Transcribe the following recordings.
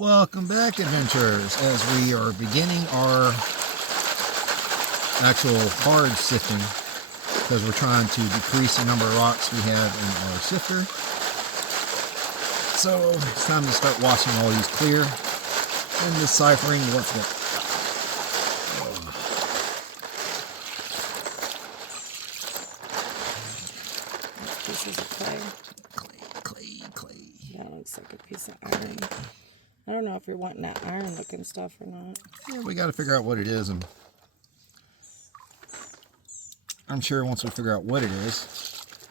Welcome back, adventurers, as we are beginning our actual hard sifting, because we're trying to decrease the number of rocks we have in our sifter. So it's time to start washing all these clear and deciphering what's what. Pieces of clay. Clay. That looks like a piece of iron. I don't know if you're wanting that iron looking stuff or not. Yeah, we got to figure out what it is, and I'm sure once we figure out what it is,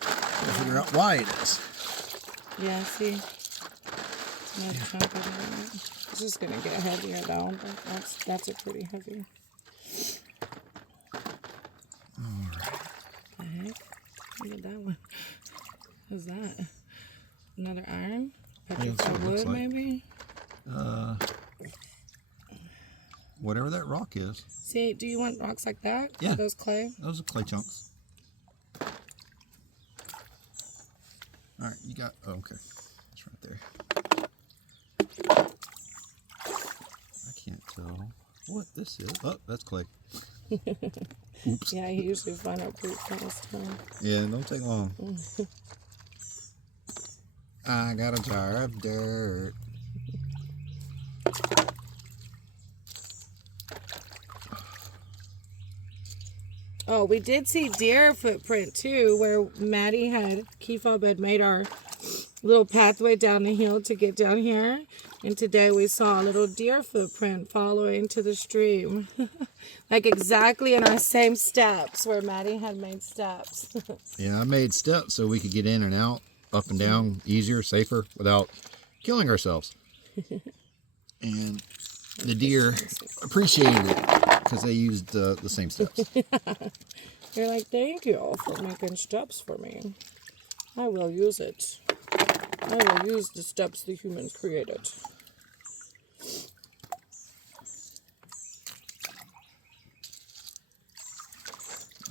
we'll figure out why it is. Yeah, see? That chunk of it. It's just gonna get heavier though, but that's a pretty heavy. Alright. The heck? Look at that one. What's that? Another iron? Petrified wood, like. Maybe? Whatever that rock is. See, do you want rocks like that? Yeah. Are those clay? Those are clay chunks. Alright, you got, oh, okay. It's right there. I can't tell what this is. Oh, that's clay. Oops. Yeah, you usually find out pretty fast, huh? Yeah, don't take long. I got a jar of dirt. Oh, we did see deer footprint too, where Maddie Keyfob had made our little pathway down the hill to get down here. And today we saw a little deer footprint following to the stream. Like exactly in our same steps where Maddie had made steps. Yeah, I made steps so we could get in and out, up and down, easier, safer, without killing ourselves. And the deer appreciated it because they used the same steps. You're like, thank you for making steps for me. I will use it. I will use the steps the humans created.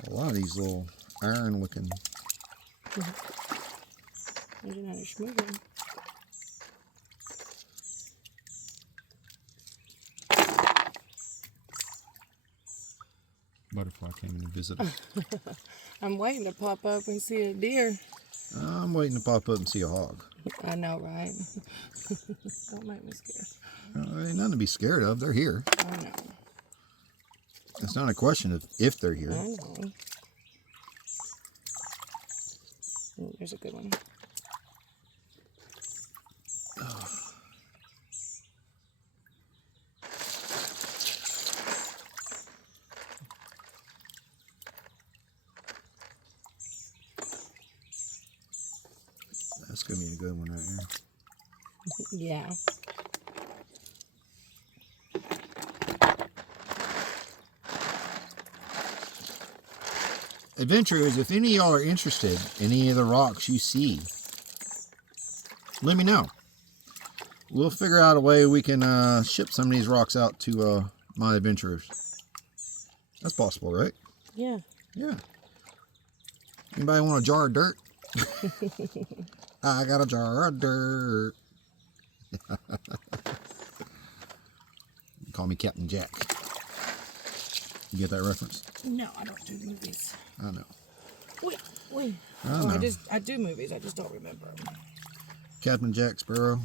A lot of these little iron looking. Imagine how they're schmooging. Butterfly came in and visited us. I'm waiting to pop up and see a deer. I'm waiting to pop up and see a hog. I know, right? Don't make me scared. Ain't nothing to be scared of. They're here. I know. It's not a question of if they're here. I know. Ooh, there's a good one. That's going to be a good one right here. Yeah. Adventurers, if any of y'all are interested in any of the rocks you see, let me know. We'll figure out a way we can ship some of these rocks out to my adventurers. That's possible, right? Yeah. Yeah. Anybody want a jar of dirt? I got a jar of dirt. Call me Captain Jack. You get that reference? No, I don't do movies. I know. Wait. I know. I do movies. I just don't remember them. Captain Jack Sparrow,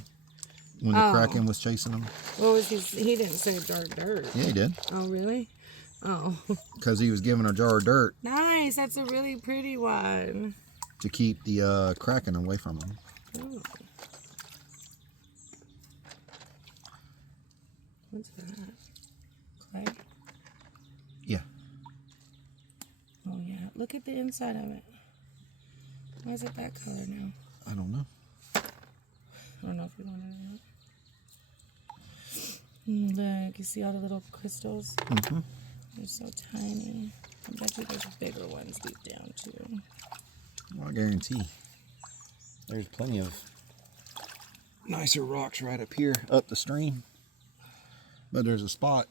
when the Kraken was chasing him. What was he didn't say jar of dirt. Yeah, he did. Oh, really? Oh. Because he was given a jar of dirt Nice. That's a really pretty one. to keep the Kraken away from him. Oh. What's that? Clay? Yeah. Oh, yeah. Look at the inside of it. Why is it that color now? I don't know. I don't know if you want to know. Look, you see all the little crystals? Mm-hmm. They're so tiny. I bet you there's bigger ones deep down, too. Well, I guarantee. There's plenty of nicer rocks right up here, up the stream. But there's a spot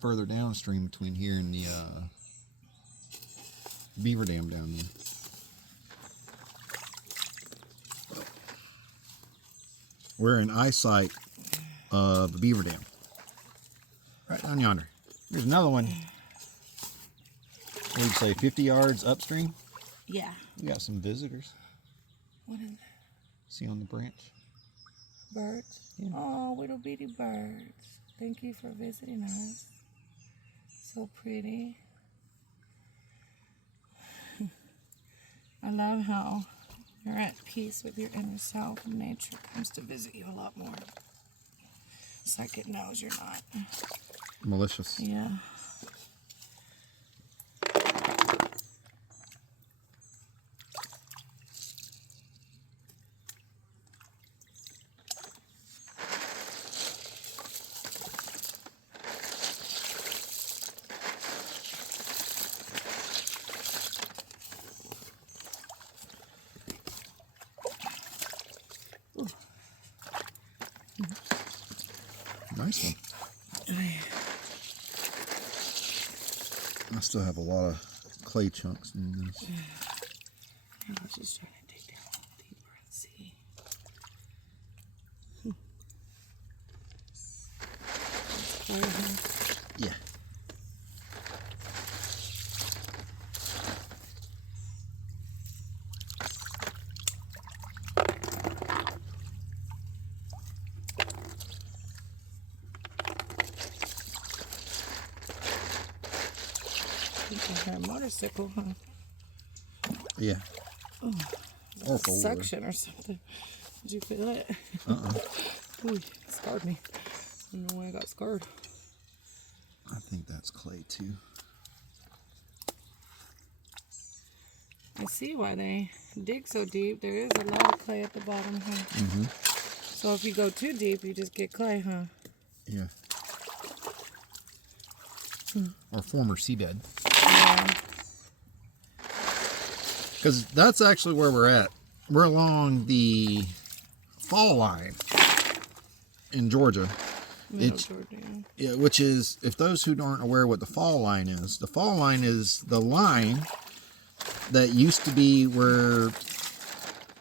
further downstream between here and the beaver dam down there. We're in eyesight of a beaver dam. Right down yonder. Here's another one. What did you say, 50 yards upstream? Yeah. We got some visitors. What is that? See on the branch? Birds? Yeah. Oh, little bitty birds. Thank you for visiting us. So pretty. I love how you're at peace with your inner self and nature comes to visit you a lot more. It's like it knows you're not. Malicious. Yeah. Nice one. I still have a lot of clay chunks in this. I was just trying to dig down deeper and see. That's clear, huh? Yeah. You can hear a motorcycle, huh? Yeah. Oh, Or four. suction or something. Did you feel it? Ooh, it scarred me. I don't know why I got scarred. I think that's clay too. I see why they dig so deep. There is a lot of clay at the bottom, huh? Mm-hmm. So if you go too deep, you just get clay, huh? Yeah. Or former seabed. Yeah. Because that's actually where we're at. We're along the fall line in Georgia. Middle It's, Georgia, yeah. yeah, which is, if those who aren't aware what the fall line is, the fall line is the line that used to be where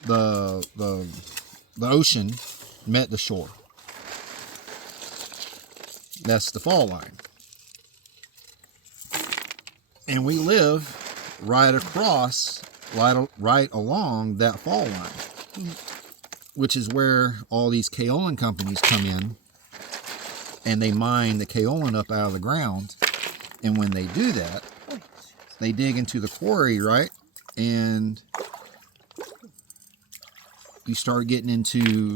the ocean met the shore. That's the fall line. And we live right across, right along that fall line, which is where all these kaolin companies come in and they mine the kaolin up out of the ground. And when they do that, they dig into the quarry, right? And you start getting into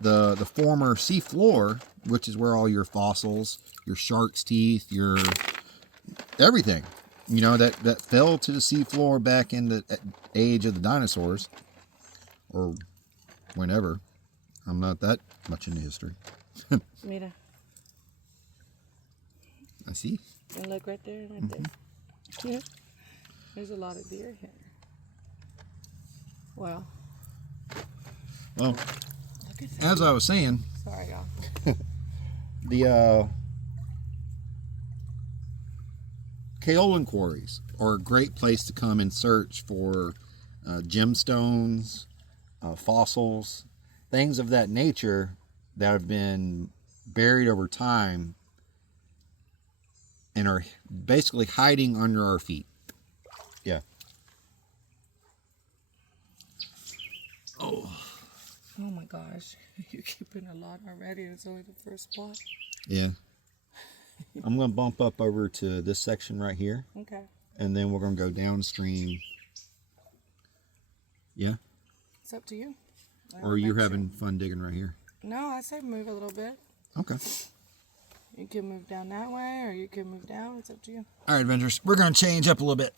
the former sea floor, which is where all your fossils, your shark's teeth, your everything, you know, that fell to the sea floor back in the age of the dinosaurs, or whenever. I'm not that much into history. Mira. I see. And look right there, right there. Yeah. There's a lot of deer here. Wow. Well, Look at that. as I was saying, Sorry, y'all. the kaolin quarries are a great place to come and search for gemstones, fossils, things of that nature that have been buried over time and are basically hiding under our feet. Yeah. Oh my gosh. You're keeping a lot already. It's only the first spot. Yeah. I'm going to bump up over to this section right here. Okay. And then we're going to go downstream. Yeah? It's up to you. Or are you having fun digging right here? No, I say move a little bit. Okay. You can move down that way or you can move down. It's up to you. All right, adventurers. We're going to change up a little bit.